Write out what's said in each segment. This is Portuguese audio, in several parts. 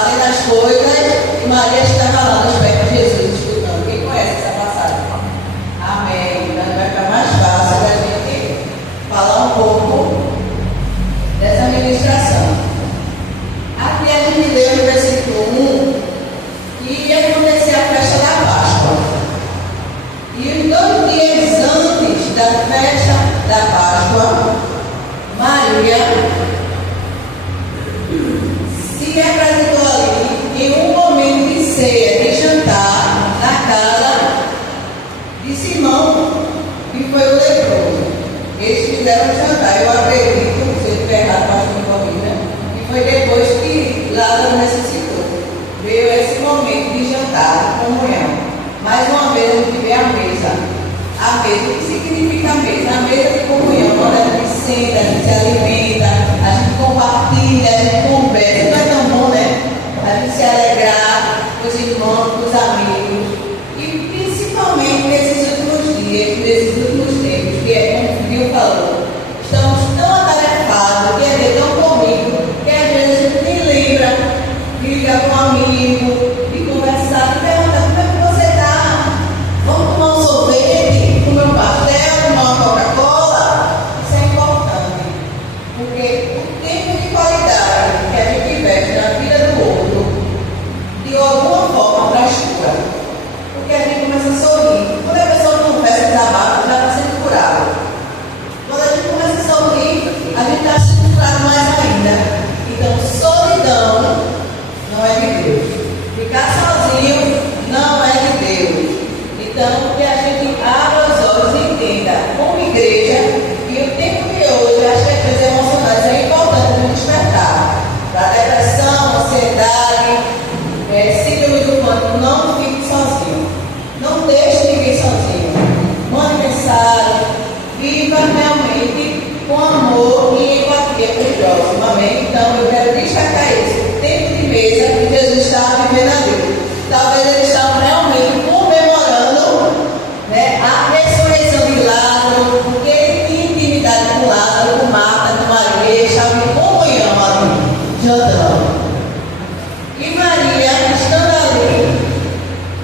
fazendo as coisas e Maria estava lá nos pés de Jesus escutando. Quem conhece essa passagem? Amém. Então vai ficar mais fácil da gente falar um pouco dessa ministração. Aqui a gente leu no versículo 1 que ia acontecer a festa da Páscoa. E os 2 dias antes da festa da Páscoa, Maria se apresentou ali em um momento de ceia, de jantar, na casa de Simão, que foi o leproso. Eles fizeram jantar, eu acredito, se eu estiver errado, mas me corrija, que foi depois que Lázaro ressuscitou. Veio esse momento de jantar, de comunhão. Mais uma vez a gente vê a mesa. A mesa, o que significa a mesa? A mesa de comunhão, quando a gente senta, a gente se alimenta, a gente compartilha, a gente conversa. Não é tão bom, né? A gente se alegrar com os irmãos, com os amigos. E principalmente nesses últimos dias, nesses últimos tempos, que é como o Fio falou, estamos tão atarefados, que é ver tão comigo, que às vezes a gente nem lembra de ligar com um amigo, de conversar, de perguntar como é que você está. Vamos tomar um sorvete, comer um pastel, tomar uma Coca-Cola. Isso é importante, porque o tempo de qualidade que a gente investe na vida do outro, de alguma forma traz cura. Porque a gente começa a sorrir. Quando a pessoa confessa desabafa, já está sendo curado. Quando a gente começa a sorrir, a gente está sendo curado mais ainda. Então, solidão não é de Deus. Ficar sozinho não é de Deus. Então, que a gente abra os olhos e entenda, como igreja, que o tempo de hoje, as questões emocionais é importante nos despertar. Para depressão, ansiedade, síndrome do pânico, não fique sozinho. Não deixe ninguém sozinho. Mande mensagem, viva realmente com amor e empatia com o próximo. Amém? Então, eu quero destacar isso. O tempo de mesa que Jesus estava vivendo ali. Talvez eles estavam realmente comemorando, né, a ressurreição de Lázaro, porque ele tinha intimidade com Lázaro, com Marta, com Maria, estavam em comunhão ali, jantando. E Maria, estando ali,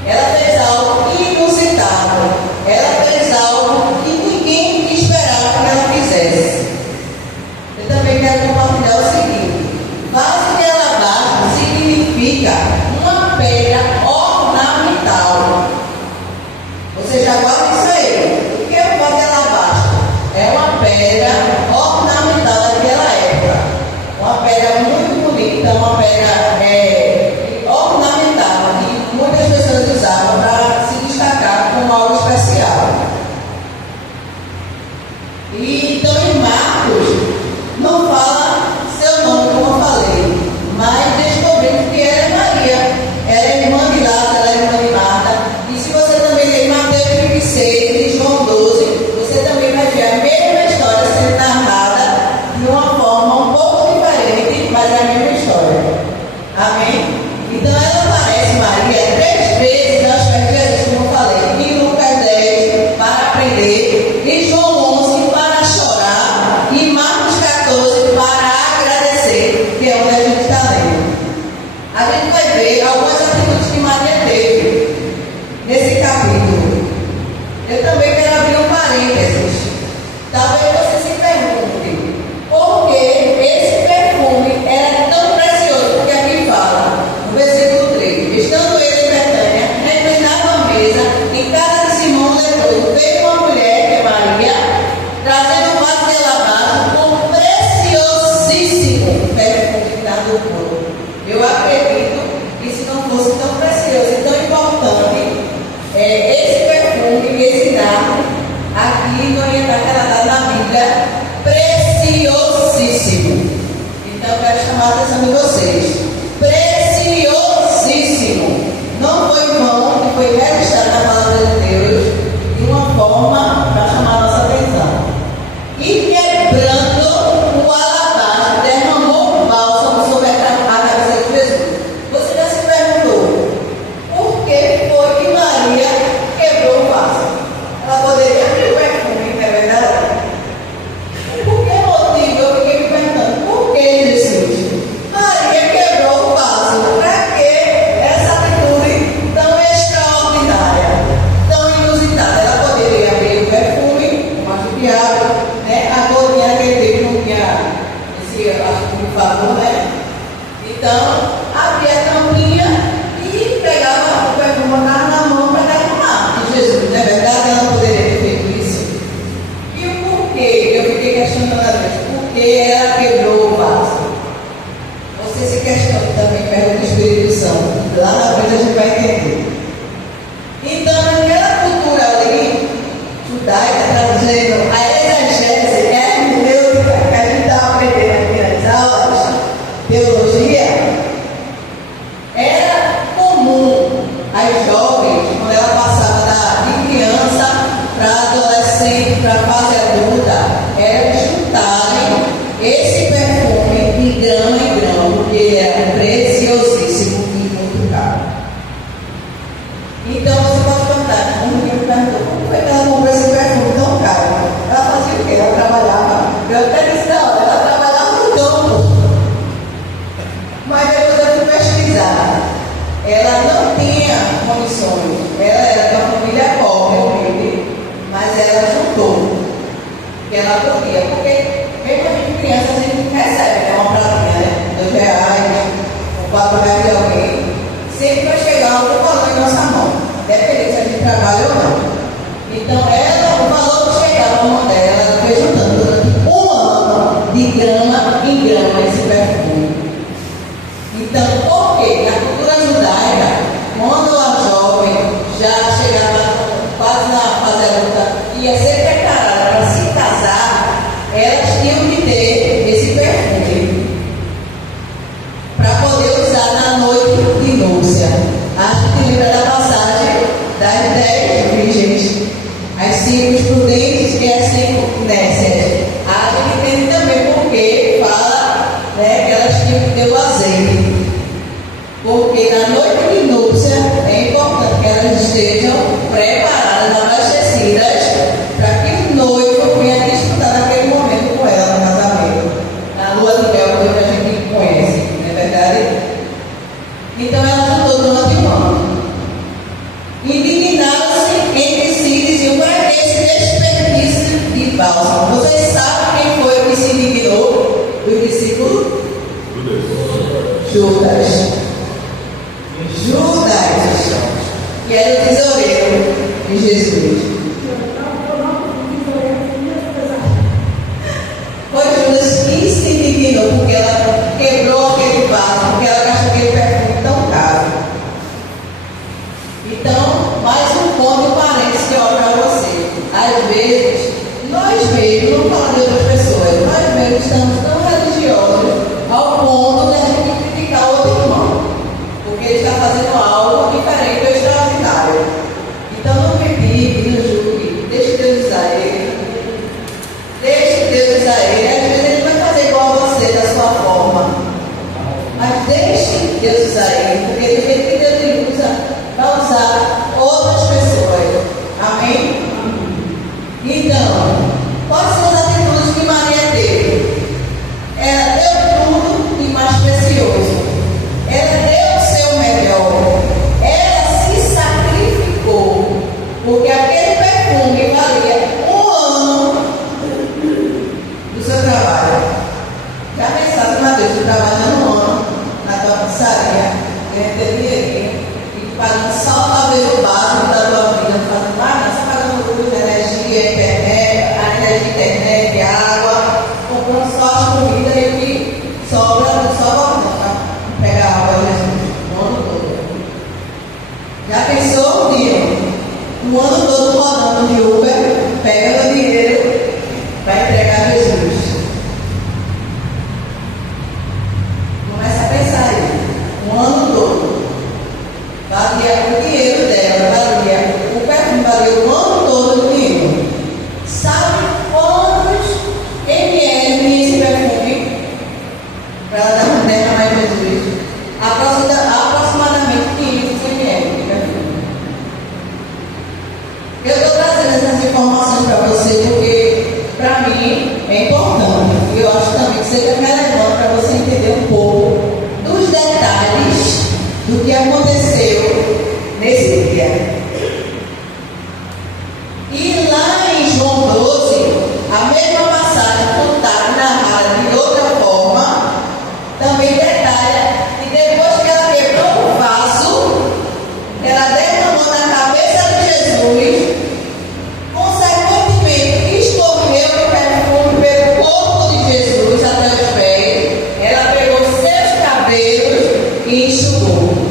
ela fez algo inusitado. Ela fez algo que ninguém esperava que ela fizesse. Eu também quero compartilhar o seguinte: vaso de alabastro significa uma pedra ornamental. Você já guarda isso aí. O que é o vaso de alabastro? É uma pedra ornamental daquela época. Uma pedra muito bonita, uma pedra ornamental, que muitas pessoas usavam para se destacar como algo especial. E então em Marcos não fala seu nome, como eu falei, mas descobrimos que ela é Maria. Ela é irmã de Lázaro, ela é irmã de Marta. E se você também ler Mateus 26 e João 12, você também vai ver a mesma história sendo narrada de uma forma um pouco diferente, mas é a mesma história. Amém? Então ela aparece, Maria, 3 vezes aos pés de Jesus, como eu falei, em Lucas 10 para aprender, em João 11 para chorar, e Marcos 14 para agradecer, que é onde a gente está lendo. A gente vai ver algumas atitudes que Maria teve nesse capítulo. Eu também quero abrir um parênteses. Talvez você se pergunte por que esse perfume era tão precioso, porque aqui fala, no versículo 3, estando ele em Betânia, reclinado à mesa, em casa de Simão leproso, veio uma mulher, que é Maria, trazendo um vaso de alabastro com preciosíssimo perfume do corpo. Eu acredito que se não fosse tão precioso e tão importante, esse perfume, esse narro, aqui não ia estar relatado na Bíblia a gente vai entender. Então, naquela cultura ali, judaica, trazendo a exegese hermenêutica que a gente está aprendendo aqui nas aulas, teologia, era comum as jovens, quando ela passava de criança para adolescente, para fase adulta, era juntarem esse perfume de grão em grão, porque era preciosíssimo e muito caro. Então você pode perguntar, como foi que ela comprou esse perfume tão caro? Ela fazia o quê? Ela trabalhava, eu até disse, não, ela trabalhava no campo. Mas depois eu fui pesquisar. Ela não tinha condições, ela era de uma família pobre, humilde, mas ela juntou, que ela podia, porque mesmo a gente criança, a gente recebe, né, uma pratinha, né, R$2, ou R$4 de alguém, sempre vai chegar algum valor em nossa mão, dependendo se a gente trabalha ou não. Então ela, o valor que chegava na mão dela, ela foi juntando durante um ano, de grama em grama, esse perfume. Então, por quê? Na cultura judaica, quando a jovem já chegava quase na fase adulta, ia ser preparada para se casar, elas tinham que ter esse perfume para poder usar na noite de núpcia. Acho que lembra da passagem das 10 virgens, as 5 prudentes e as 5 nécias. A gente entende também porque fala, né, que elas tinham que ter o azeite. Porque na noite de núpcia é importante que elas estejam preparadas, abastecidas, para que o noivo venha disfrutar naquele momento com ela no casamento. Na lua de mel, que a gente conhece, não é verdade? Então ela juntou durante um ano. Indignaram-se entre si e diziam: para que esse desperdício de bálsamo? Vocês sabem quem foi que se indignou? Os discípulos? Judas. Judas, que era o tesoureiro de Jesus. Foi Judas que se indignou porque ela quebrou aquele vaso, porque ela gastou aquele perfume tão caro. Então, mais um ponto parênteses que eu olho para você. Às vezes, nós mesmos, não falando de outras pessoas, nós mesmos estamos tão religiosos ao ponto de a gente criticar outro irmão. Porque ele está fazendo algo diferente ou extraordinário. Então não critique, não julgue, deixe Deus usar ele. Deixe Deus usar ele. Às vezes ele vai fazer igual a você, da sua forma. Mas deixe Deus usar ele, porque do jeito que Deus lhe usa, vai usar outras pessoas. Amém? Então, quais são as atitudes que Maria teve? Ela deu tudo de mais precioso. Ela deu o seu melhor. Ela se sacrificou. Porque aquele perfume valia um ano do seu trabalho. Já pensaste uma vez, tu trabalhando um ano na tua pizzaria, ganhando teu dinheirinho e pagando só talvez o básico da tua vida, fazendo você pagando luz, energia, internet, a energia, internet, água, comprando só as comidas e o que sobra, pegar água a Jesus o ano todo. Já pensou um dia? O ano todo rodando de Uber, pegando dinheiro para entregar a Jesus. Começa a pensar aí. O ano todo. Valia o dinheiro dela, valia o perfume, valia o ano todo o dinheiro. Sabe quantos ml tinha esse perfume? Para ela dar uma terra mais Jesus. Aproximadamente 500 ml de perfume. Eu estou trazendo essas informações para você porque, para mim, é importante. E eu acho também que seja relevante para você entender um pouco dos detalhes do que aconteceu nesse dia. E lá em João 12, a mesma passagem contada, narrada de outra forma, também detalha que depois que ela quebrou o vaso, ela derramou na cabeça de Jesus, consequentemente escorreu o perfume pelo corpo de Jesus até os pés. Ela pegou seus cabelos e enxugou.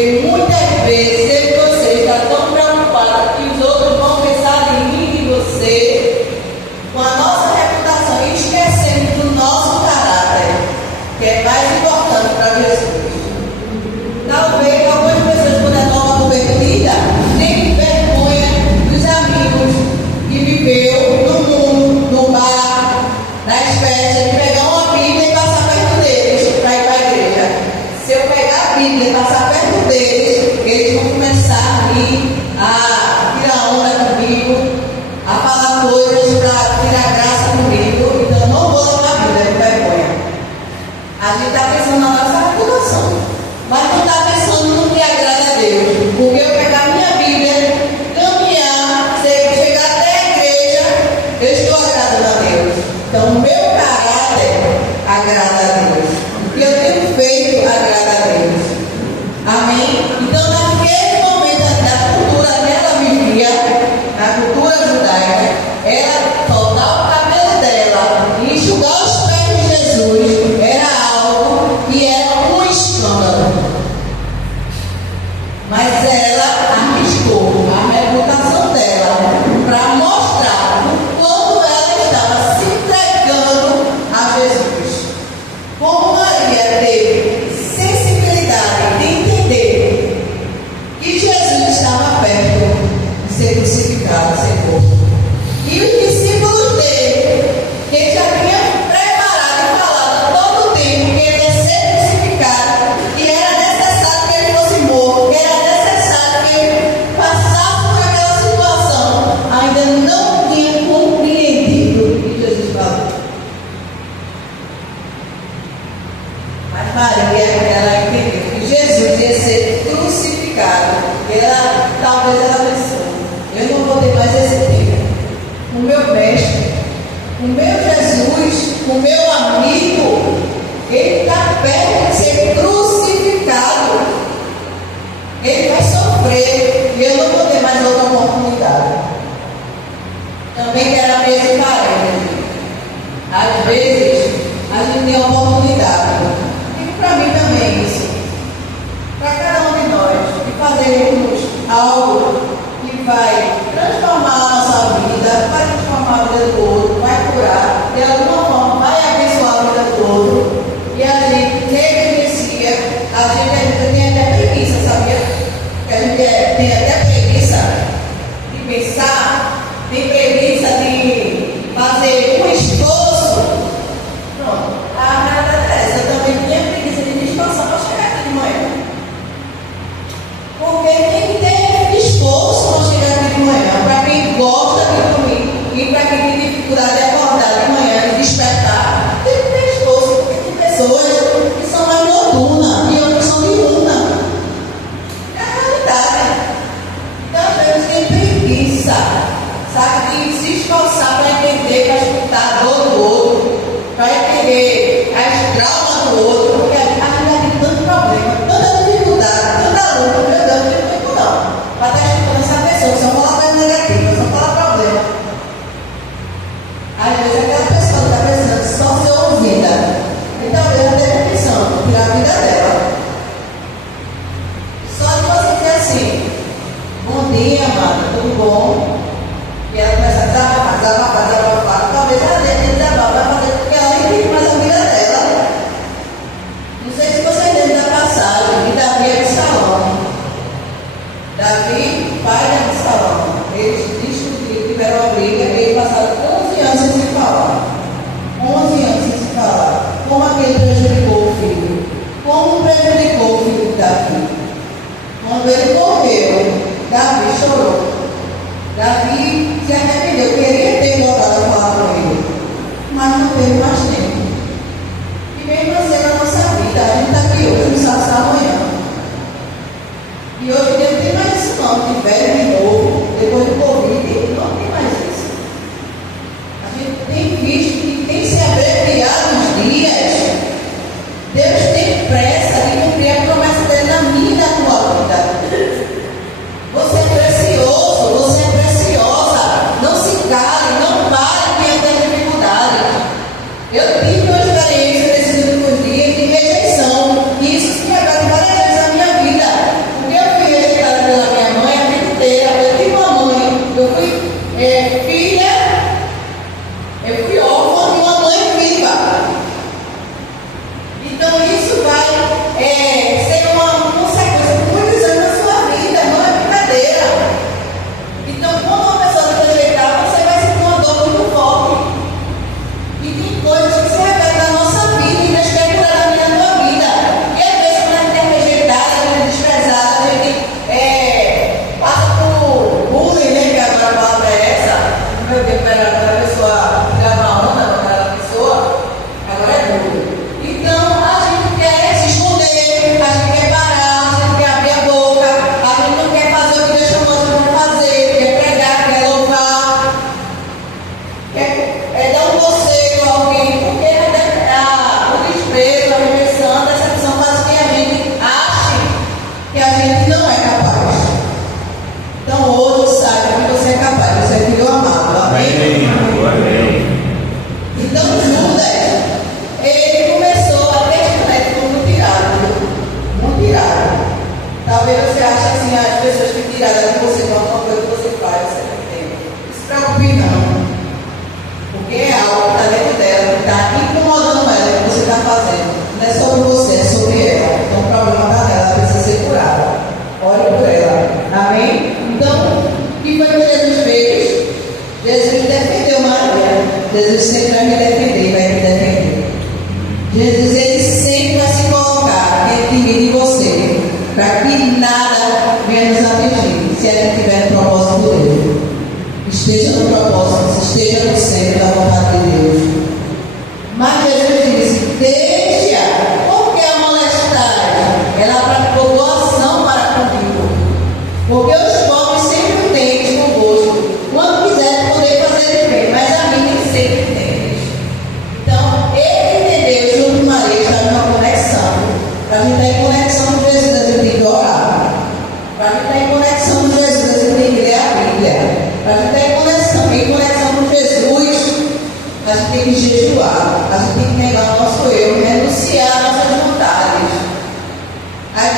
Porque muitas vezes você está tão preocupado que os outros vão pensar em mim e em você, com a nossa reputação, e esquecendo do nosso caráter, que é mais importante para Jesus. Talvez algumas pessoas, quando é nova convertida, tenham vergonha dos amigos que viveu no mundo, no bar, nas festas, de pegar uma Bíblia e passar perto deles para ir para a igreja. Se eu pegar a Bíblia e passar perto deles, eles vão começar a rir, a tirar onda comigo, a falar coisas para tirar graça comigo. Então, eu não vou levar a Bíblia, com vergonha. A gente está pensando na nossa reputação, mas não está pensando no que agrada a Deus. Porque eu pegar minha Bíblia, caminhar, chegar até a igreja, eu estou agradando a Deus. Então, o meu caráter agrada a Deus. O que eu tenho feito agrada a Deus. Amém? Então, naquele momento da cultura que ela vivia, na cultura judaica, ela soltar o cabelo dela e enxugar os pés de Jesus era algo que era um escândalo. Mas ela arriscou a reputação dela para mostrar o quanto ela estava se entregando a Jesus. Como Maria teve sensibilidade de entender que Jesus estava perto de ser crucificado, de ser morto. E os discípulos dele, que ele já tinha preparado e falado todo o tempo que ele ia ser crucificado, que era necessário que ele fosse morto, que era necessário que ele passasse por aquela situação, ainda não tinha compreendido o que Jesus falou. Mas Maria, ela entendeu que Jesus ia ser crucificado. Talvez ela pensou, eu não vou ter mais esse tempo. O meu mestre, o meu Jesus, o meu amigo, ele está perto de ser crucificado. Ele vai sofrer e eu não vou ter mais outra oportunidade. Também quero abrir esse parênteses. Às vezes, a gente tem a oportunidade, e para mim também isso, para cada um de nós, de fazermos algo que vai transformar a nossa vida, vai transformar a vida do outro, vai curar, de alguma forma vai abençoar a vida do outro, e a gente negligencia, a gente tem até preguiça, sabia? Que a gente tem até preguiça de pensar, tem preguiça de fazer um esforço. Pronto, a realidade é essa. Eu também tinha preguiça de descansar para chegar aqui de manhã. Porque quem tem esforço para chegar aqui de manhã, para quem gosta de dormir e para quem tem dificuldade de acordar de manhã e despertar, tem que ter esforço, porque tem pessoas que são mais noturnas e outras são diurnas. É a realidade. Então, às vezes, tem preguiça, sabe, de se esforçar para entender, para escutar a dor do outro, para entender as traumas do outro, porque a gente tem tanto problema, tanta dificuldade, tanta luta, meu Deus, não tem tempo não. Para estar escutando essa pessoa, só falar coisa negativa, só falar problema. Às vezes aquela pessoa está precisando só ser ouvida. E talvez ela esteja pensando tirar a vida dela. Só de você dizer assim, bom dia, amada, tudo bom? E ela começa a desabafar. Talvez ela deixe de desabafar, porque ela nem vive mais a vida dela. Não sei se você lembra da passagem de Davi e Absalão. Davi, pai de Absalão, eles discutiram, tiveram uma briga, eles passaram 11 anos sem se falar. 11 anos sem se falar. Como aquele prejudicou o filho? Como prejudicou o filho de Davi? Quando ele morreu, Davi chorou. Davi se arrependeu, queria ter voltado a falar com ele, mas não teve mais tempo. E mesmo assim, na nossa vida, a gente está aqui hoje, não sabe se amanhã. E hoje em dia não tem mais isso não, de velho, de novo, depois do Covid, não tem mais isso. A gente tem visto que tem se abreviado os dias. Deus tem pressa de cumprir a promessa dele na minha e na tua vida. Você é precioso, você é preciosa. Não se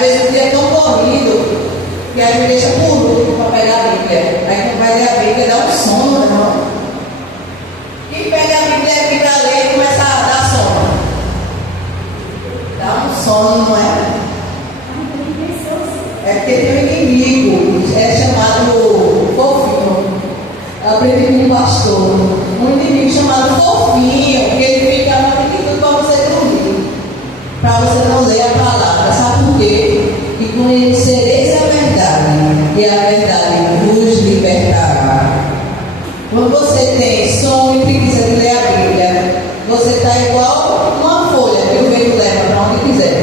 vezes o dia é tão corrido que a gente deixa por último para pegar a Bíblia. Aí quando vai ler a Bíblia dá um sono, não? Quem pega a Bíblia aqui para ler e começa a dar sono? Dá um sono, não é? É porque tem um inimigo, é chamado fofinho. Eu aprendi com um pastor. Um inimigo chamado fofinho, que ele fica muito para você dormir, para você não ler a palavra. Sabe por quê? E conhecereis a verdade, e a verdade vos libertará. Quando você tem sono e preguiça de ler a Bíblia, você está igual uma folha que o vento leva para onde quiser.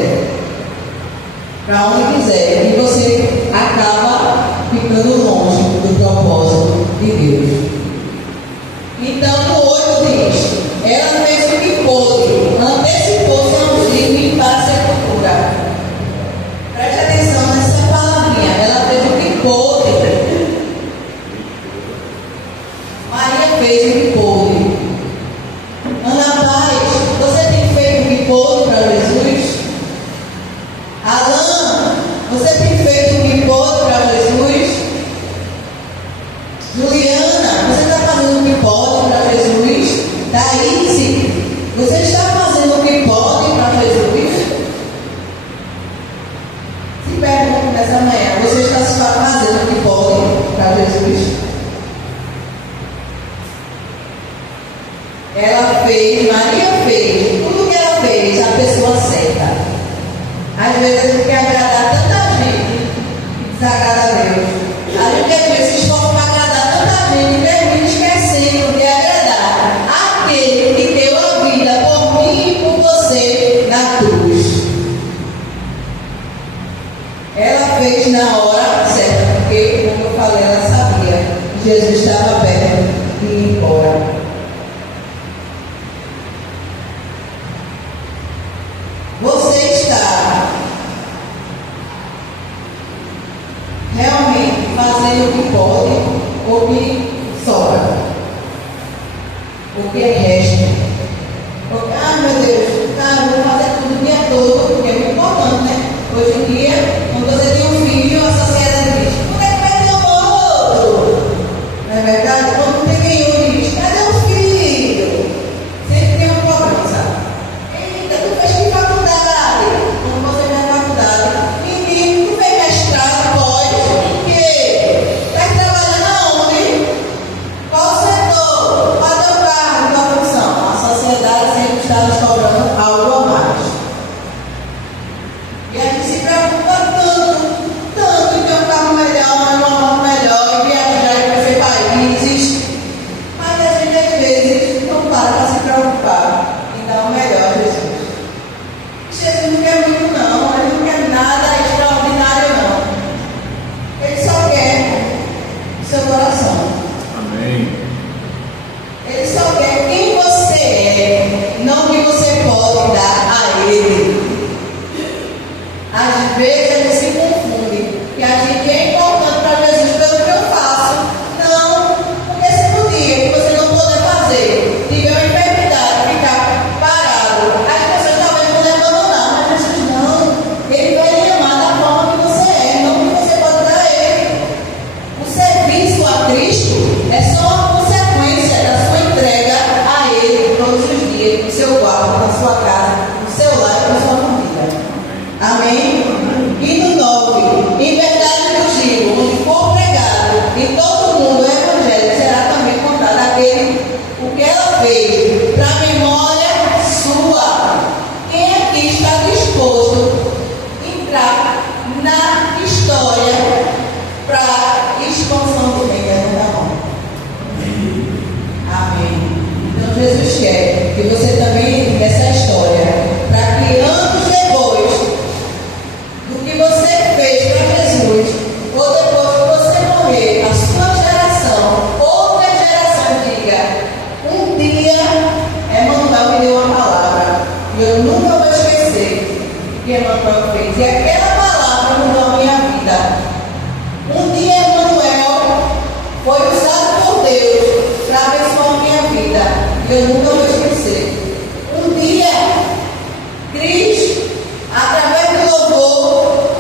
Para onde quiser. E você acaba ficando longe do propósito de Deus. Então, no 8 diz: ela fez o que pôde, antecipou-se ao livre para a sepultura. Preste atenção nessa palavrinha. Ela fez o que pôde. Maria fez o que pôde. Ana Paz, você tem feito o que pôde para Jesus? Alain, você tem feito o que pôde para Jesus? Juliana, você está fazendo o que pode para Jesus? Thaís, você está fazendo o que pode para Jesus? Se pergunto nessa manhã, você está fazendo o que pode para Jesus? Ela fez, Maria fez, tudo que ela fez, a pessoa certa. Às vezes a gente quer agradar tanta gente, desagrada a Deus. A gente às vezes se esforça para agradar tanta gente, termina esquecendo de agradar aquele que deu a vida por mim e por você na cruz. Ela fez na hora certa, porque, como eu falei, ela sabia que Jesus estava perto de ir embora. Você está realmente fazendo o que pode ou o que sobra? O que resta? Meu Deus, vou fazer tudo o dia todo, porque é muito importante, né? Hoje em dia, quando você tem um filho, a sociedade diz: como é que vai ter um outro? Não é verdade? Quando não tem nenhum, diz: cadê o filho? Sempre tem um cobrança. Eita, tu fez que faculdade? Quando você vai na faculdade, menino, tu fez mestrado, pode? O quê? Está trabalhando aonde? Qual setor? Qual é o teu cargo, tua função? A sociedade sempre está nos cobrando algo a mais. E a gente se preocupa tanto em ter um carro melhor, uma moto melhor, e viajar e conhecer países. Mas a gente às vezes não para se preocupar em dar o melhor a Jesus. Jesus não quer muito não, ele não quer nada extraordinário não. Ele só quer o seu coração. Amém. Ele só quer quem você é, não o que você pode dar a Ele. Às vezes a gente se confunde, que a gente é importante para Jesus pelo que eu faço. Não, porque se no dia que você não puder fazer, tiver uma enfermidade, ficar parado, as pessoas talvez vão lhe abandonar, mas Jesus não. Ele vai lhe amar da forma que você é, não que você pode dar a Ele. O serviço a Cristo é só uma consequência da sua entrega a Ele todos os dias, no seu quarto, na sua casa, no seu lar e na sua família. Amém? E no 9, em verdade vos digo, onde for pregado em todo o mundo o Evangelho, será também contado aquele o que ela fez, para a memória sua. Quem aqui está disposto a entrar na história para a expansão do reino da mão? Amém. Então Jesus quer que você também entre nessa história, para que anos depois do que você fez para Jesus, ou depois que você morrer, a sua geração, outra geração diga: um dia Emmanuel me deu uma palavra e eu nunca vou esquecer o que Emmanuel fez, e aquela palavra mudou a minha vida. Um dia Emmanuel foi usado por Deus para abençoar a minha vida e eu nunca vou esquecer. Um dia Cris, através do louvor,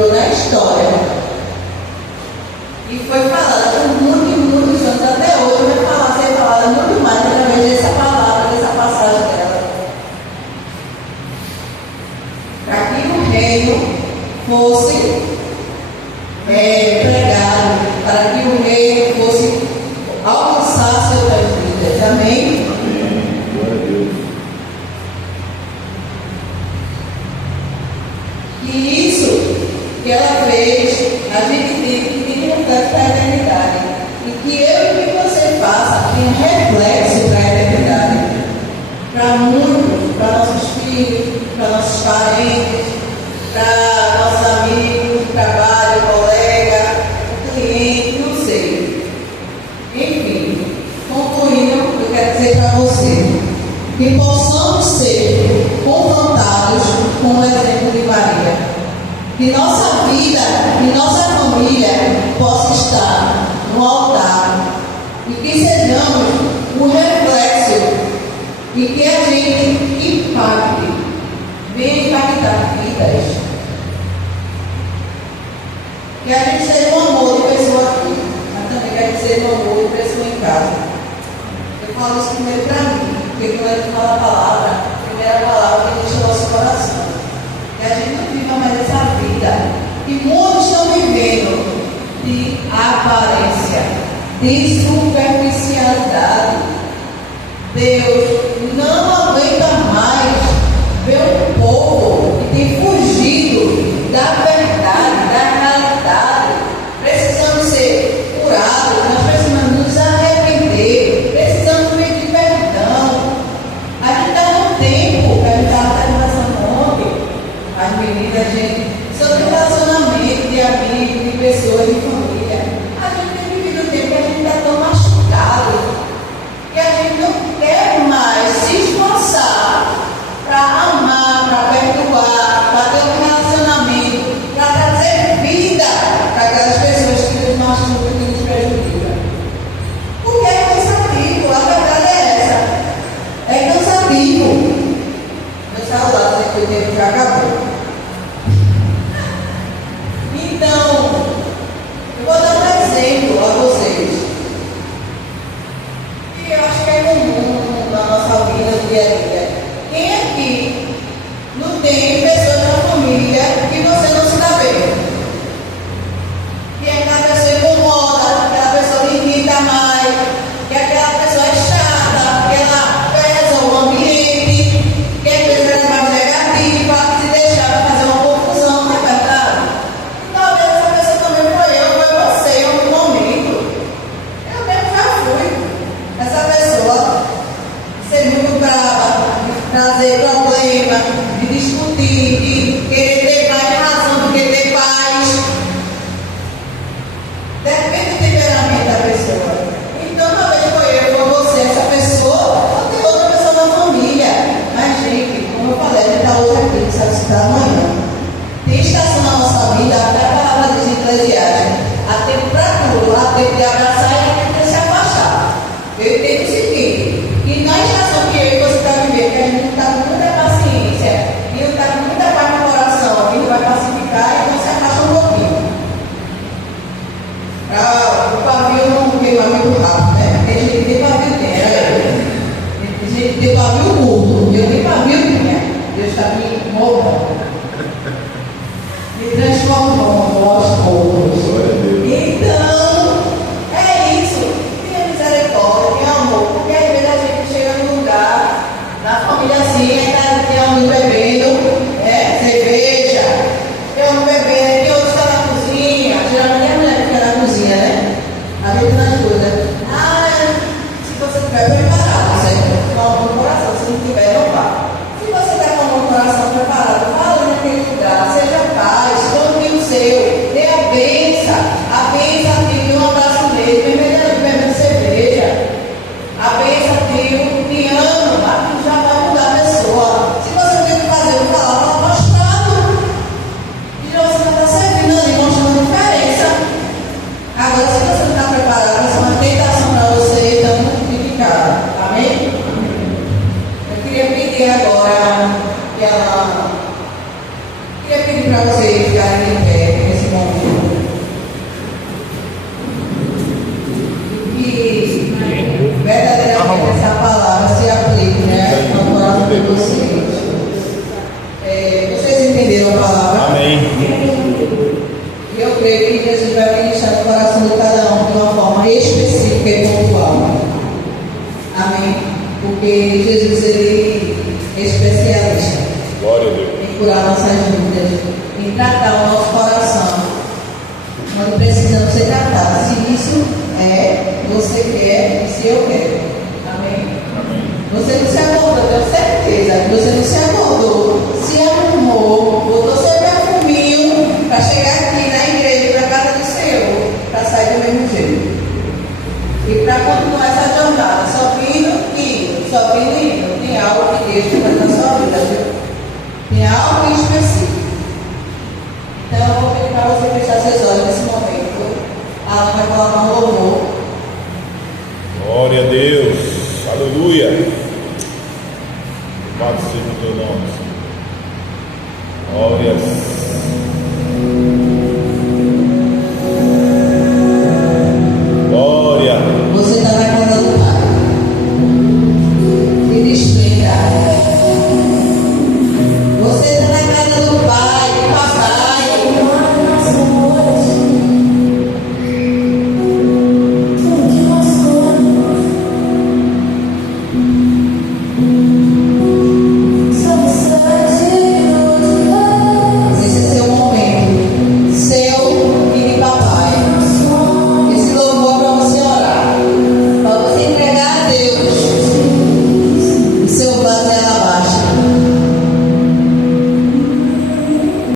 entrou na história e foi falada por muitos anos, até hoje vai falar, ser falada muito mais através dessa palavra, dessa passagem dela. Para que o reino fosse pregado, para que o reino fosse alcançar outras vidas. Amém? Amém. Glória a Deus. E isso que ela fez, a gente tem que reflete para a eternidade. E que eu e que você faça tem reflexo para a eternidade. Para muitos, para nossos filhos, para nossos parentes, para nossos amigos, trabalho, colega, cliente, não sei. Enfim, concluindo, eu quero dizer para você que possamos ser confrontados com o exemplo de Maria. Que nossa vida e nossa família possa estar no altar e que sejamos um reflexo e que a gente impacte, venha impactar vidas. Que a gente seja um amor de pessoa aqui, mas também que a gente seja um amor de pessoa em casa. Eu falo isso primeiro para mim, porque quando a gente fala a palavra, a primeira palavra que deixa o nosso coração. Que a gente não viva mais essa vida. E muitos estão vivendo de aparência, de superficialidade. Deus não aguenta mais ver um povo que tem fugido da verdade, da realidade, precisamos ser curados, nós precisamos nos arrepender, precisamos pedir perdão. A gente está no tempo que a gente estava conversando ontem, as meninas, gente, sobre relacionamento de amigos, de pessoas, de família. A gente tem vivido um tempo que a gente está tão machucado que a gente não quer mais se esforçar para amar, para perdoar, para ter um relacionamento, para trazer vida para aquelas pessoas que nos machucam, que nos prejudicam. Porque é cansativo, a verdade é essa. É cansativo. Meu celular, que o tempo já acabou. Então, eu vou dar um exemplo a vocês. E eu acho que é comum na nossa vida, no dia a dia. Quem aqui não tem pessoas na família que você não se dá bem? Que aquela pessoa incomoda, que aquela pessoa irrita mais, que aquela pessoa é chata, que ela pesa o ambiente, que às vezes ela é mais negativa, se deixar para fazer uma confusão, não é verdade? Talvez essa pessoa também foi eu, foi você em algum momento. Eu mesmo já fui essa pessoa, ser muito brava, de trazer problema, de discutir, de querer ter mais razão do que ter paz. Depende do temperamento da pessoa. Então, talvez foi eu, foi você, essa pessoa, ou tem outra pessoa na família. Mas, gente, como eu falei, a gente está hoje aqui, não sabe se está amanhã. Tem estação na nossa vida, até a palavra diz em Eclesiastes, há tempo para tudo, há tempo de abraçar e há tempo de se afastar. Eu entendo o seguinte, que na estação que eu e você está vivendo, que a gente não está com muita paciência, e não está com muita paz no coração, a gente vai pacificar e então se afasta um pouquinho. O pavio não queima muito rápido, né? Tem gente que tem pavio tem, tem gente que tem pavio curto, eu tenho pavio tinha. Deus está me moldando, me transformando aos poucos. Glória a Deus. Então, é isso. Tenha misericórdia, tenha amor, porque às vezes a gente chega num lugar, na família assim, tem alguém bebendo, cerveja, tem alguém bebendo, tem outros que estão na cozinha, geralmente é a mulher que fica na cozinha, né? A gente nas coisas. Se você estiver preparado, certo? Com amor no coração, se não tiver, não vá. Se você está com amor no coração preparado, fala naquele lugar, seja paz, conte o seu, dê a benção, dê um abraço nele, bebendo cerveja. A benção, tio, te amo, aquilo já vai mudar a pessoa. Se você tem que fazer, eu falo, mostrado. E você não está servindo ali, mostrando diferença. Agora, se você não está preparado, vai ser uma tentação para você, então não fique em casa. Amém? Eu queria pedir agora que ela. Queria pedir para vocês ficarem em pé. Amém. E eu creio que Jesus vai ministrar no coração de cada um de uma forma específica e pontual. Amém? Porque Jesus, ele é especialista Glória a Deus. em curar nossas dúvidas, em tratar